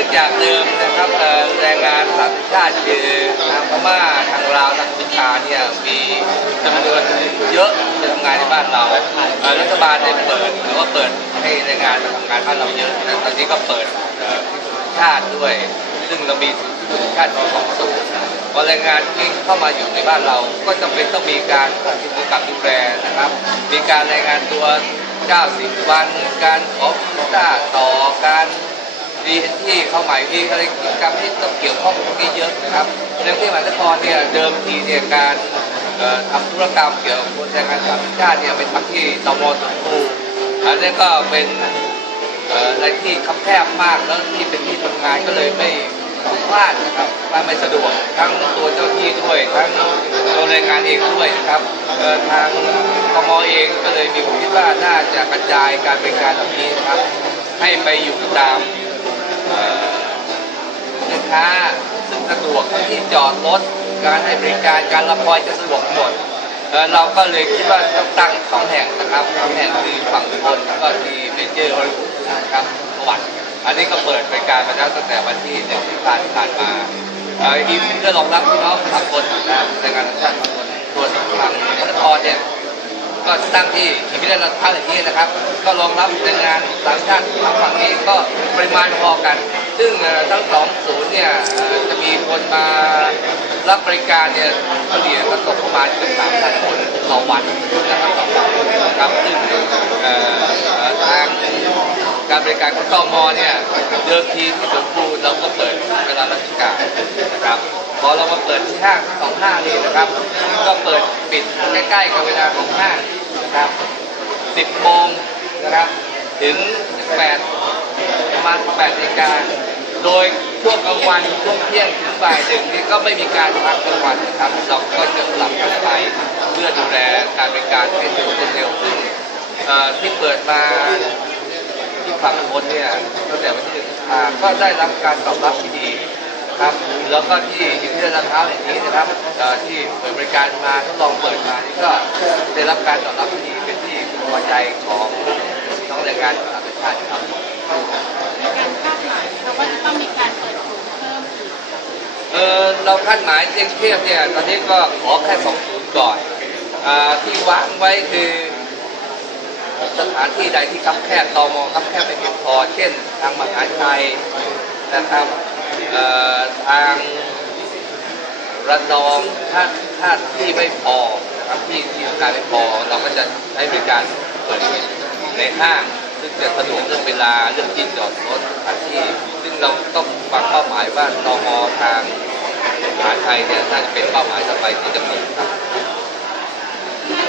ื่องจากเดิมนะครับแรงงานต่างชาติคือทางพม่าทางลาวทางกัมพูชาเนี่ยมีจำนวนเยอะที่ทำงานในบ้านเรารัฐบาลได้เปิดหรือว่าเปิดให้แรงงานมาทำงานบ้านเราเยอะตอนนี้ก็เปิดชาติด้วย ซึ่งเรามีชาติของสองสูตรพอแรงงานที่เข้ามาอยู่ในบ้านเรา ก็จำเป็นต้องมีการควบคุมกับดูแลนะครับ มีการรายงานตัว90วัน การขอวีซ่าต่อการ มีที่เข้าหมายมีอะไรกิจกรรมที่ต้องเกี่ยวข้องกับพวกนี้เยอะนะครับในกรุงเทพมหานครเนี่ยเดิมทีเนี่ยการอ่อทำธุรกรรมเกี่ยวกับคนแรงงานต่างชาติเนี่ยไปทำที่ตมสุนทรอันนี้ก็เป็นอะไรที่คับแคบมากแล้วที่เป็นที่ทำงานก็เลยไม่พลาดนะครับว่าไม่สะดวกทั้งตัวเจ้าที่ด้วยทั้งตัวแรงงานเองด้วยนะครับทางกมเองก็เลยมีความคิดว่าน่าจะกระจายการบริการแบบนี้นะครับให้ไปอยู่ตาม ค้า ซึ่งสะดวกทั้งที่จอดรถการให้บริการการรับพอยจะสะดวกหมดเราก็เลยคิดว่าต้องตั้งสองแห่งนะครับสองแห่งคือฝั่งทนแล้วก็ที่เมเจอร์ฮอลลีวูดนะครับประวัดอันนี้ก็เปิดบริการมาแล้วตั้งแต่วันที่หนึ่งที่ผ่านผ่านมาอีกเพื่อรองรับพี่น้องสากคนะครับในงานทั้งชาติสากคนฝั่งพระนครเนี่ย ก็ตั้งที่ที่พิพิธภัณฑ์ท่าอย่างนี้นะครับ ก็รองรับแรงงานต่างชาติทางฝั่งนี้ก็ปริมาณพอกัน ซึ่งทั้งสองศูนย์เนี่ยจะมีคนมารับบริการเนี่ยเฉลี่ยก็ตกประมาณเกือบสามพันคนต่อวันนะครับต่อวันนะครับซึ่งทางการบริการของตมเนี่ยเดิมทีที่สมบูรณ์เราก็เปิดเวลาราชการนะครับพอเรามาเปิดที่ห้างสองห้างนี่นะครับ เปิดปิดใกล้ๆกับเวลาของห้างนะครับ 10 โมงนะครับ ถึง18ประมาณ18นาฬิกา โดยช่วงกลางวันช่วงเที่ยงถึงบ่ายหนึ่งนี่ก็ไม่มีการพักกลางวันนะครับเราก็จะหลับกันไปเพื่อดูแลการบริการให้เร็วขึ้นเร็วขึ้นที่เปิดมาที่ฝั่งทนเนี่ยตั้งแต่วันที่หนึ่งก็ได้รับการตอบรับที่ดี ครับ แล้วก็ที่อยู่ที่ลาดพร้าวอย่างนี้นะครับเอ่อที่เปิดบริการมาทดลองเปิดมานี่ก็ได้รับการตอบรับที่ดีเป็นที่พอใจของน้องแรงงานต่างชาติครับในการคาดหมายค่ะว่าจะต้องมีการเปิดศูนย์เพิ่มอีกเออเราคาดหมายเชียงเทพเนี่ยตอนนี้ก็ขอแค่สองศูนย์ก่อนอาที่วางไว้คือสถานที่ใดที่คับแคบตมคับแคบไม่เพียงพอ เช่น ทางมหาชัยนะครับเอ่อ ทางระนองถ้าถ้าที่ไม่พอนะครับที่ที่การไม่พอ เราก็จะใช้บริการเปิดในห้างซึ่งจะสะดวกเรื่องเวลาเรื่องที่จอดรถสถานที่ ซึ่งเราต้องวางเป้าหมายว่าตมทางมหาไทยเนี่ยน่าจะเป็นเป้าหมายต่อไปที่จะมีครับ